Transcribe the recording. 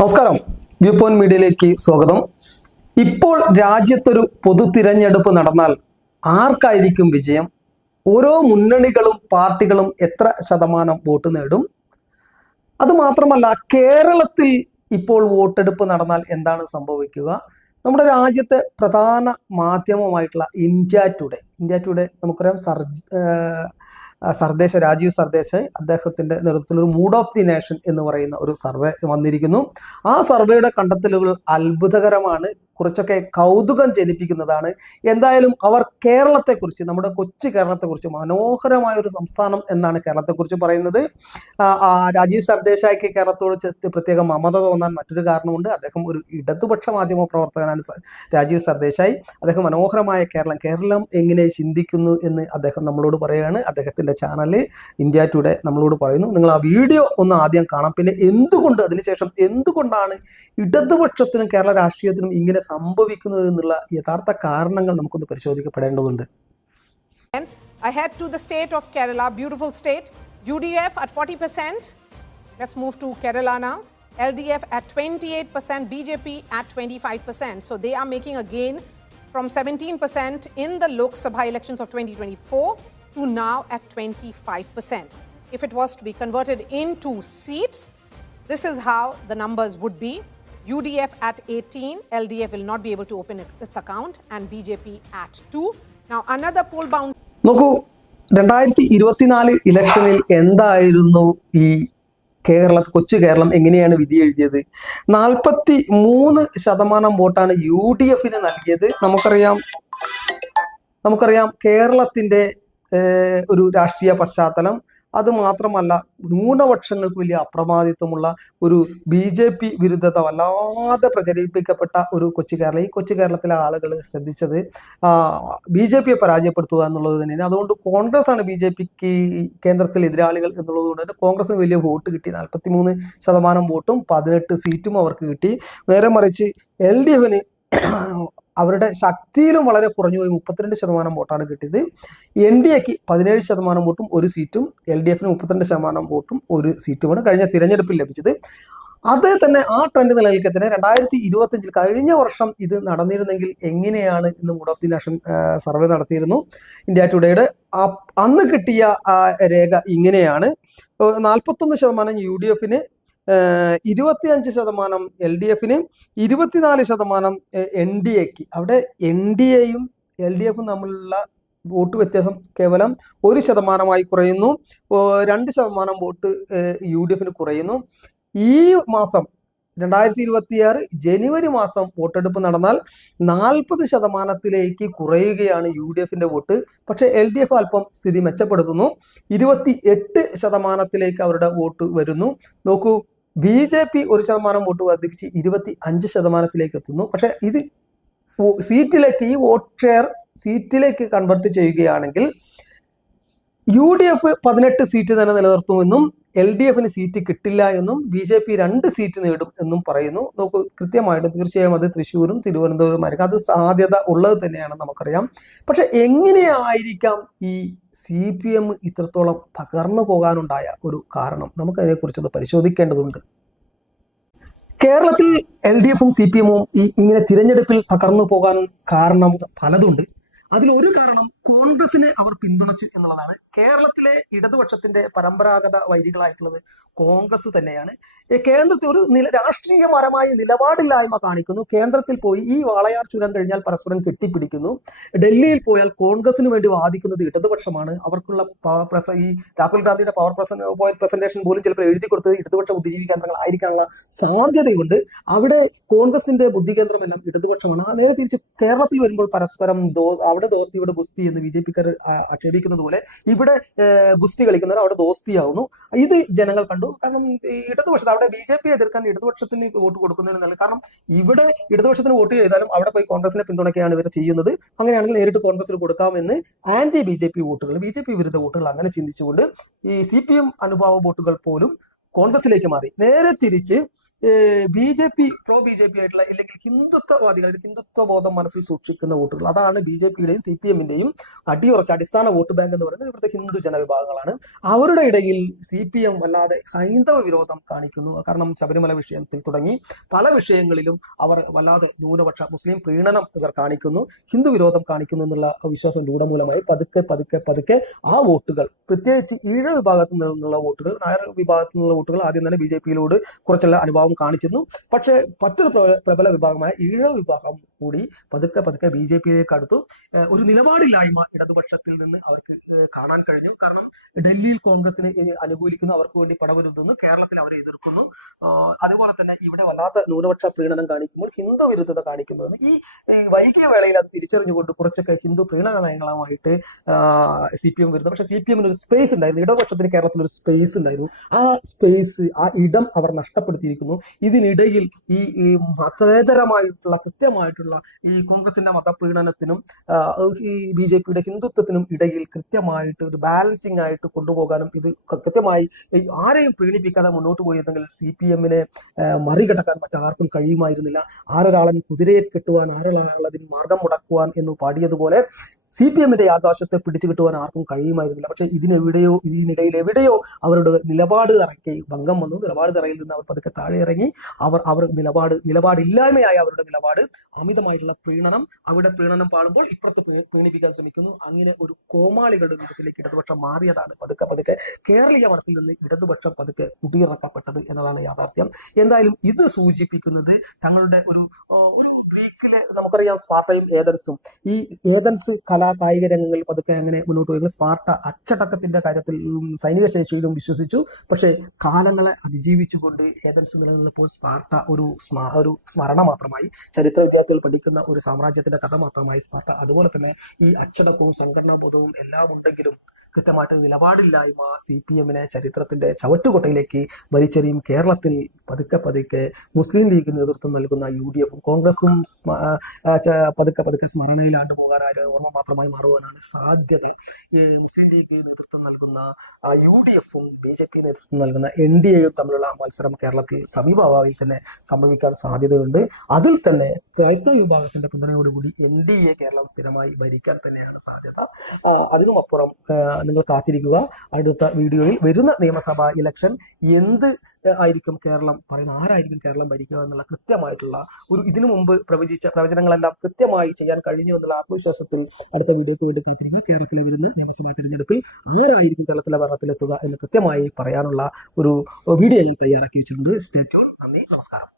നമസ്കാരം, view point മീഡിയയിലേക്ക് സ്വാഗതം. ഇപ്പോൾ രാജ്യത്തൊരു പൊതു തിരഞ്ഞെടുപ്പ് നടന്നാൽ ആർക്കായിരിക്കും വിജയം? ഓരോ മുന്നണികളും പാർട്ടികളും എത്ര ശതമാനം വോട്ട് നേടും? അതുമാത്രമല്ല, കേരളത്തിൽ ഇപ്പോൾ വോട്ടെടുപ്പ് നടന്നാൽ എന്താണ് സംഭവിക്കുക? നമ്മുടെ രാജ്യത്തെ പ്രധാന മാധ്യമമായിട്ടുള്ള ഇന്ത്യ ടുഡേ നമുക്കറിയാം, രാജീവ് സർദേശായി അദ്ദേഹത്തിന്റെ നേതൃത്വത്തിൽ ഒരു മൂഡ് ഓഫ് ദി നേഷൻ എന്ന് പറയുന്ന ഒരു സർവേ വന്നിരിക്കുന്നു. ആ സർവേയുടെ കണ്ടെത്തലുകൾ അത്ഭുതകരമാണ്, കുറച്ചൊക്കെ കൗതുകം ജനിപ്പിക്കുന്നതാണ്. എന്തായാലും അവർ കേരളത്തെക്കുറിച്ച്, നമ്മുടെ കൊച്ചു കേരളത്തെക്കുറിച്ച്, മനോഹരമായ ഒരു സംസ്ഥാനം എന്നാണ് കേരളത്തെക്കുറിച്ച് പറയുന്നത്. രാജീവ് സർദേശായിക്ക് കേരളത്തോട് പ്രത്യേക മമത തോന്നാൻ മറ്റൊരു കാരണമുണ്ട്. അദ്ദേഹം ഒരു ഇടതുപക്ഷ മാധ്യമ പ്രവർത്തകനാണ് രാജീവ് സർദേശായി. അദ്ദേഹം മനോഹരമായ കേരളം എങ്ങനെ ചിന്തിക്കുന്നു എന്ന് അദ്ദേഹം നമ്മളോട് പറയുകയാണ്. അദ്ദേഹത്തിന്റെ ചാനല് ഇന്ത്യ ടുഡേ നമ്മളോട് പറയുന്നു. നിങ്ങൾ ആ വീഡിയോ ഒന്ന് ആദ്യം കാണാം. പിന്നെ അതിനുശേഷം എന്തുകൊണ്ടാണ് ഇടതുപക്ഷത്തിനും കേരള രാഷ്ട്രീയത്തിനും ഇങ്ങനെ സംഭവിക്കുന്നത് എന്നുള്ള യഥാർത്ഥ കാരണങ്ങൾ നമുക്കൊന്ന് പരിശോധിക്കപ്പെടേണ്ടതുണ്ട്. Ahead to the state of Kerala, beautiful state. UDF at 40%. Let's move to Kerala now. LDF at 28%, BJP at 25%. So they are making a gain from 17% in the Lok Sabha elections of 2024 to now at 25%. If it was to be converted into seats, this is how the numbers would be. UDF at 18, LDF will not be able to open its account, and BJP at 2. Now another poll bounce. നോക്കൂ, 2024 ഇലക്ഷനിൽ എന്തായിരുന്നു ഈ കൊച്ചു കേരളം എങ്ങനെയാണ് വിധി എഴുതിയത്? 43% വോട്ടാണ് UDF നൽകിയത്. നമുക്കറിയാം കേരളത്തിന്റെ ഒരു രാഷ്ട്രീയ പശ്ചാത്തലം. അത് മാത്രമല്ല, ന്യൂനപക്ഷങ്ങൾക്ക് വലിയ അപ്രമാദിത്വമുള്ള ഒരു BJP വിരുദ്ധത വല്ലാതെ പ്രചരിപ്പിക്കപ്പെട്ട ഒരു കൊച്ചു കേരളം. ഈ കൊച്ചു കേരളത്തിലെ ആളുകൾ ശ്രദ്ധിച്ചത് BJPയെ പരാജയപ്പെടുത്തുക എന്നുള്ളത് തന്നെയാണ്. അതുകൊണ്ട് കോൺഗ്രസ് ആണ് BJPക്ക് കേന്ദ്രത്തിൽ എതിരാളികൾ എന്നുള്ളത് കൊണ്ട് തന്നെ കോൺഗ്രസിന് വലിയ വോട്ട് കിട്ടി. 43% വോട്ടും 18 സീറ്റും അവർക്ക് കിട്ടി. നേരെ മറിച്ച് LDFന് അവരുടെ ശക്തിയിലും വളരെ കുറഞ്ഞു പോയി, 32% വോട്ടാണ് കിട്ടിയത്. NDAക്ക് 17% വോട്ടും 1 സീറ്റും, LDFന് 32% വോട്ടും 1 സീറ്റുമാണ് കഴിഞ്ഞ തിരഞ്ഞെടുപ്പിൽ ലഭിച്ചത്. അത് തന്നെ ആ ട്രെൻഡ് നിലനിൽക്കെ തന്നെ 2025 കഴിഞ്ഞ വർഷം ഇത് നടന്നിരുന്നെങ്കിൽ എങ്ങനെയാണ് ഇന്ന് mood off the nation survey നടത്തിയിരുന്നു ഇന്ത്യ ടുഡേയുടെ. അന്ന് കിട്ടിയ രേഖ ഇങ്ങനെയാണ്: 41% UDFന്, 25% LDFന്, 24% NDAക്ക്. അവിടെ NDAയും LDFും തമ്മിലുള്ള വോട്ട് വ്യത്യാസം കേവലം 1% കുറയുന്നു. 2% വോട്ട് UDFന് കുറയുന്നു. ഈ മാസം 2026 ജനുവരി മാസം വോട്ടെടുപ്പ് നടന്നാൽ 40% കുറയുകയാണ് UDFന്റെ വോട്ട്. പക്ഷെ LDF അല്പം സ്ഥിതി മെച്ചപ്പെടുത്തുന്നു, 28% അവരുടെ വോട്ട് വരുന്നു. നോക്കൂ, BJP 1% വോട്ട് വർദ്ധിപ്പിച്ച് 25% എത്തുന്നു. പക്ഷെ ഇത് സീറ്റിലേക്ക്, ഈ വോട്ട് ഷെയർ സീറ്റിലേക്ക് കൺവെർട്ട് ചെയ്യുകയാണെങ്കിൽ UDF 18 സീറ്റ് തന്നെ നിലനിർത്തുമെന്നും LDFന് സീറ്റ് കിട്ടില്ല എന്നും BJP 2 സീറ്റ് നേടും എന്നും പറയുന്നു. നോക്കൂ, കൃത്യമായിട്ട് തീർച്ചയായും അത് തൃശ്ശൂരും തിരുവനന്തപുരമായിരിക്കും. അത് സാധ്യത ഉള്ളത് തന്നെയാണ്, നമുക്കറിയാം. പക്ഷെ എങ്ങനെയായിരിക്കാം ഈ CPM ഇത്രത്തോളം തകർന്നു പോകാനുണ്ടായ ഒരു കാരണം? നമുക്കതിനെക്കുറിച്ചൊന്ന് പരിശോധിക്കേണ്ടതുണ്ട്. കേരളത്തിൽ LDFും CPMും ഇങ്ങനെ തിരഞ്ഞെടുപ്പിൽ തകർന്നു പോകാൻ കാരണം പലതുണ്ട്. അതിലൊരു കാരണം കോൺഗ്രസിനെ അവർ പിന്തുണച്ചു എന്നുള്ളതാണ്. കേരളത്തിലെ ഇടതുപക്ഷത്തിന്റെ പരമ്പരാഗത വൈരികളായിട്ടുള്ളത് കോൺഗ്രസ് തന്നെയാണ്. കേന്ദ്രത്തിൽ ഒരു രാഷ്ട്രീയപരമായ നിലപാടില്ലായ്മ കാണിക്കുന്നു. കേന്ദ്രത്തിൽ പോയി ഈ വാളയാർ ചുരം കഴിഞ്ഞാൽ പരസ്പരം കെട്ടിപ്പിടിക്കുന്നു. ഡൽഹിയിൽ പോയാൽ കോൺഗ്രസിന് വേണ്ടി വാദിക്കുന്നത് ഇടതുപക്ഷമാണ്. അവർക്കുള്ള ഈ രാഹുൽ ഗാന്ധിയുടെ പവർ പോയിന്റ് പ്രസന്റേഷൻ പോലും ചിലപ്പോൾ എഴുതി കൊടുത്തത് ഇടതുപക്ഷ ബുദ്ധിജീവി കേന്ദ്രങ്ങളായിരിക്കാനുള്ള സാധ്യതയുണ്ട്. അവിടെ കോൺഗ്രസിന്റെ ബുദ്ധികേന്ദ്രമെല്ലാം ഇടതുപക്ഷമാണ്. നേരെ തിരിച്ച് കേരളത്തിൽ വരുമ്പോൾ പരസ്പരം അവിടെ ദോസ്തി ഇവിടെ ഗുസ്തി എന്ന് BJPക്കാർ ആക്ഷേപിക്കുന്നത് പോലെ ഇവിടെ ഗുസ്തി കളിക്കുന്നവർ അവിടെ ദോസ്തിയാവുന്നു. ഇത് ജനങ്ങൾ കണ്ടു. കാരണം ഇടതുപക്ഷത്ത് അവിടെ BJP എതിർക്കാൻ ഇടതുപക്ഷത്തിന് വോട്ട് കൊടുക്കുന്നതിന് നല്ല, കാരണം ഇവിടെ ഇടതുപക്ഷത്തിന് വോട്ട് ചെയ്താലും അവിടെ പോയി കോൺഗ്രസിനെ പിന്തുണയ്ക്കുകയാണ് ഇവർ ചെയ്യുന്നത്. അങ്ങനെയാണെങ്കിൽ നേരിട്ട് കോൺഗ്രസിന് കൊടുക്കാമെന്ന് BJP വോട്ടുകൾ, BJP വിരുദ്ധ വോട്ടുകൾ അങ്ങനെ ചിന്തിച്ചുകൊണ്ട് ഈ CPM അനുഭാവ വോട്ടുകൾ പോലും കോൺഗ്രസിലേക്ക് മാറി. നേരെ തിരിച്ച് ബി ജെ പി ആയിട്ടുള്ള ഇല്ലെങ്കിൽ ഹിന്ദുത്വവാദികൾ, ഹിന്ദുത്വ ബോധം മനസ്സിൽ സൂക്ഷിക്കുന്ന വോട്ടുകൾ, അതാണ് ബി ജെ പിയുടെയും സി പി എമ്മിന്റെയും അടിയുറച്ച അടിസ്ഥാന വോട്ട് ബാങ്ക് എന്ന് പറയുന്നത് ഇവിടുത്തെ ഹിന്ദു ജനവിഭാഗങ്ങളാണ്. അവരുടെ ഇടയിൽ സി പി എം വല്ലാതെ ഹൈന്ദവ വിരോധം കാണിക്കുന്നു. കാരണം ശബരിമല വിഷയത്തിൽ തുടങ്ങി പല വിഷയങ്ങളിലും അവർ വല്ലാതെ ന്യൂനപക്ഷ മുസ്ലിം പ്രീണനം ഇവർ കാണിക്കുന്നു, ഹിന്ദു വിരോധം കാണിക്കുന്നു എന്നുള്ള വിശ്വാസം രൂഢമൂലമായി പതുക്കെ പതുക്കെ പതുക്കെ ആ വോട്ടുകൾ, പ്രത്യേകിച്ച് ഈഴ വിഭാഗത്തിൽ നിന്നുള്ള വോട്ടുകൾ, നായർ വിഭാഗത്തിൽ നിന്നുള്ള വോട്ടുകൾ ആദ്യം തന്നെ ബി ജെ പിയിലോട് കുറച്ചുള്ള അനുഭാവം കാണിച്ചിരുന്നു. പക്ഷേ മറ്റൊരു പ്രബല വിഭാഗമായ ഈഴ വിഭാഗം കൂടി പതുക്കെ പതുക്കെ ബി ജെ പിയിലേക്ക് അടുത്തു. ഒരു നിലപാടില്ലായ്മ ഇടതുപക്ഷത്തിൽ നിന്ന് അവർക്ക് കാണാൻ കഴിഞ്ഞു. കാരണം ഡൽഹിയിൽ കോൺഗ്രസിനെ അനുകൂലിക്കുന്നു, അവർക്ക് വേണ്ടി പടവരുത്തുന്നു, കേരളത്തിൽ അവരെ എതിർക്കുന്നു. അതുപോലെ തന്നെ ഇവിടെ വല്ലാത്ത ന്യൂനപക്ഷ പ്രീണനം കാണിക്കുമ്പോൾ ഹിന്ദു വിരുദ്ധത കാണിക്കുന്നതെന്ന് ഈ വൈകിയ വേളയിൽ അത് തിരിച്ചറിഞ്ഞുകൊണ്ട് കുറച്ചൊക്കെ ഹിന്ദു പ്രീണന നയങ്ങളുമായിട്ട് സി പി എം വരുന്നു. പക്ഷെ സി പി എമ്മിന് ഒരു സ്പേസ് ഉണ്ടായിരുന്നു, ഇടതുപക്ഷത്തിന് കേരളത്തിൽ ഒരു സ്പേസ് ഉണ്ടായിരുന്നു. ആ സ്പേസ്, ആ ഇടം അവർ നഷ്ടപ്പെടുത്തിയിരിക്കുന്നു. ഇതിനിടയിൽ ഈ മതേതരമായിട്ടുള്ള കൃത്യമായിട്ടുള്ള ഈ കോൺഗ്രസിന്റെ മതപ്രീണനത്തിനും ഈ ബി ജെ പിയുടെ ഹിന്ദുത്വത്തിനും ഇടയിൽ കൃത്യമായിട്ട് ഒരു ബാലൻസിങ് ആയിട്ട് കൊണ്ടുപോകാനും ഇത് കൃത്യമായി ആരെയും പ്രീണിപ്പിക്കാതെ മുന്നോട്ട് പോയിരുന്നെങ്കിൽ സി പി എമ്മിനെ മറികടക്കാൻ മറ്റാർക്കും കഴിയുമായിരുന്നില്ല. ആരൊരാളൻ കുതിരയെ കെട്ടുവാൻ, ആരൊരാളതിന് മാർഗം മുടക്കുവാൻ എന്ന് പാടിയതുപോലെ സി പി എമ്മിന്റെ ആകാശത്തെ പിടിച്ചു കിട്ടുവാൻ ആർക്കും കഴിയുമായിരുന്നില്ല. പക്ഷെ ഇതിനിടയിൽ എവിടെയോ അവരുടെ നിലപാട് തറയ്ക്ക് ഭംഗം വന്നു. നിലപാട് തറയിൽ നിന്ന് അവർ പതുക്കെ താഴെ ഇറങ്ങി. അവർ നിലപാടില്ലായ്മയായ അവരുടെ നിലപാട്, അമിതമായിട്ടുള്ള പ്രീണനം, അവിടെ പ്രീണനം പാടുമ്പോൾ ഇപ്പുറത്തെ പ്രീണിപ്പിക്കാൻ ശ്രമിക്കുന്നു. അങ്ങനെ ഒരു കോമാളികളുടെ രൂപത്തിലേക്ക് ഇടതുപക്ഷം മാറിയതാണ് പതുക്കെ പതുക്കെ കേരളീയ മനസ്സിൽ നിന്ന് ഇടതുപക്ഷം പതുക്കെ കുടിയിറക്കപ്പെട്ടത് എന്നതാണ് യാഥാർത്ഥ്യം. എന്തായാലും ഇത് സൂചിപ്പിക്കുന്നത് തങ്ങളുടെ ഒരു ഗ്രീക്കിലെ നമുക്കറിയാം സ്പാർട്ടയും ഏതൻസും, ഈ ഏതൻസ് കായിക രംഗങ്ങളിൽ പതുക്കെ അങ്ങനെ മുന്നോട്ട് പോയി. സ്പാർട്ട അച്ചടക്കത്തിന്റെ കാര്യത്തിൽ സൈനിക ശേഷിയിലും വിശ്വസിച്ചു. പക്ഷേ കാലങ്ങളെ അതിജീവിച്ചുകൊണ്ട് ഏതൻസ് നിലനിന്നപ്പോൾ സ്പാർട്ട ഒരു സ്മരണ മാത്രമായി, ചരിത്ര വിദ്യാർത്ഥികൾ പഠിക്കുന്ന ഒരു സാമ്രാജ്യത്തിന്റെ കഥ മാത്രമായി സ്പാർട്ട. അതുപോലെ തന്നെ ഈ അച്ചടക്കവും സംഘടനാ ബോധവും എല്ലാം ഉണ്ടെങ്കിലും കൃത്യമായിട്ട് നിലപാടില്ലായ്മ സി പി എമ്മിനെ ചരിത്രത്തിന്റെ ചവറ്റുകൊട്ടയിലേക്ക് വലിച്ചെറിയും. കേരളത്തിൽ പതുക്കെ പതുക്കെ മുസ്ലിം ലീഗ് നേതൃത്വം നൽകുന്ന UDF-ഉം കോൺഗ്രസും പതുക്കെ പതുക്കെ സ്മരണയിലാണ്ട് പോകാൻ ഓർമ്മ മാത്രമായി മാറുവാനാണ് സാധ്യത. ഈ മുസ്ലിം ലീഗ് നേതൃത്വം നൽകുന്ന UDF-ഉം ബി ജെ പി നേതൃത്വം നൽകുന്ന NDA-യും തമ്മിലുള്ള മത്സരം കേരളത്തിൽ സമീപഭാവിയിൽ തന്നെ സംഭവിക്കാൻ സാധ്യതയുണ്ട്. അതിൽ തന്നെ ക്രൈസ്തവ വിഭാഗത്തിന്റെ പിന്തുണയോടുകൂടി NDA കേരളം സ്ഥിരമായി ഭരിക്കാൻ തന്നെയാണ് സാധ്യത. അതിനുമപ്പുറം നിങ്ങൾ കാത്തിരിക്കുക. അടുത്ത വീഡിയോയിൽ വരുന്ന നിയമസഭാ ഇലക്ഷൻ എന്ത് ആയിരിക്കും കേരളം പറയുന്നത്, ആരായിരിക്കും കേരളം ഭരിക്കുക എന്നുള്ള കൃത്യമായിട്ടുള്ള ഒരു ഇതിനു മുമ്പ് പ്രവചനങ്ങളെല്ലാം കൃത്യമായി ചെയ്യാൻ കഴിഞ്ഞു എന്നുള്ള ആത്മവിശ്വാസത്തിൽ അടുത്ത വീഡിയോക്ക് വേണ്ടി കാത്തിരിക്കുക. കേരളത്തിലെ വരുന്ന നിയമസഭാ തിരഞ്ഞെടുപ്പിൽ ആരായിരിക്കും കേരളത്തിലെ ഭരണത്തിലെത്തുക എന്ന് കൃത്യമായി പറയാനുള്ള ഒരു വീഡിയോ ഞാൻ തയ്യാറാക്കി വെച്ചിട്ടുണ്ട്. Stay tune. നന്ദി, നമസ്കാരം.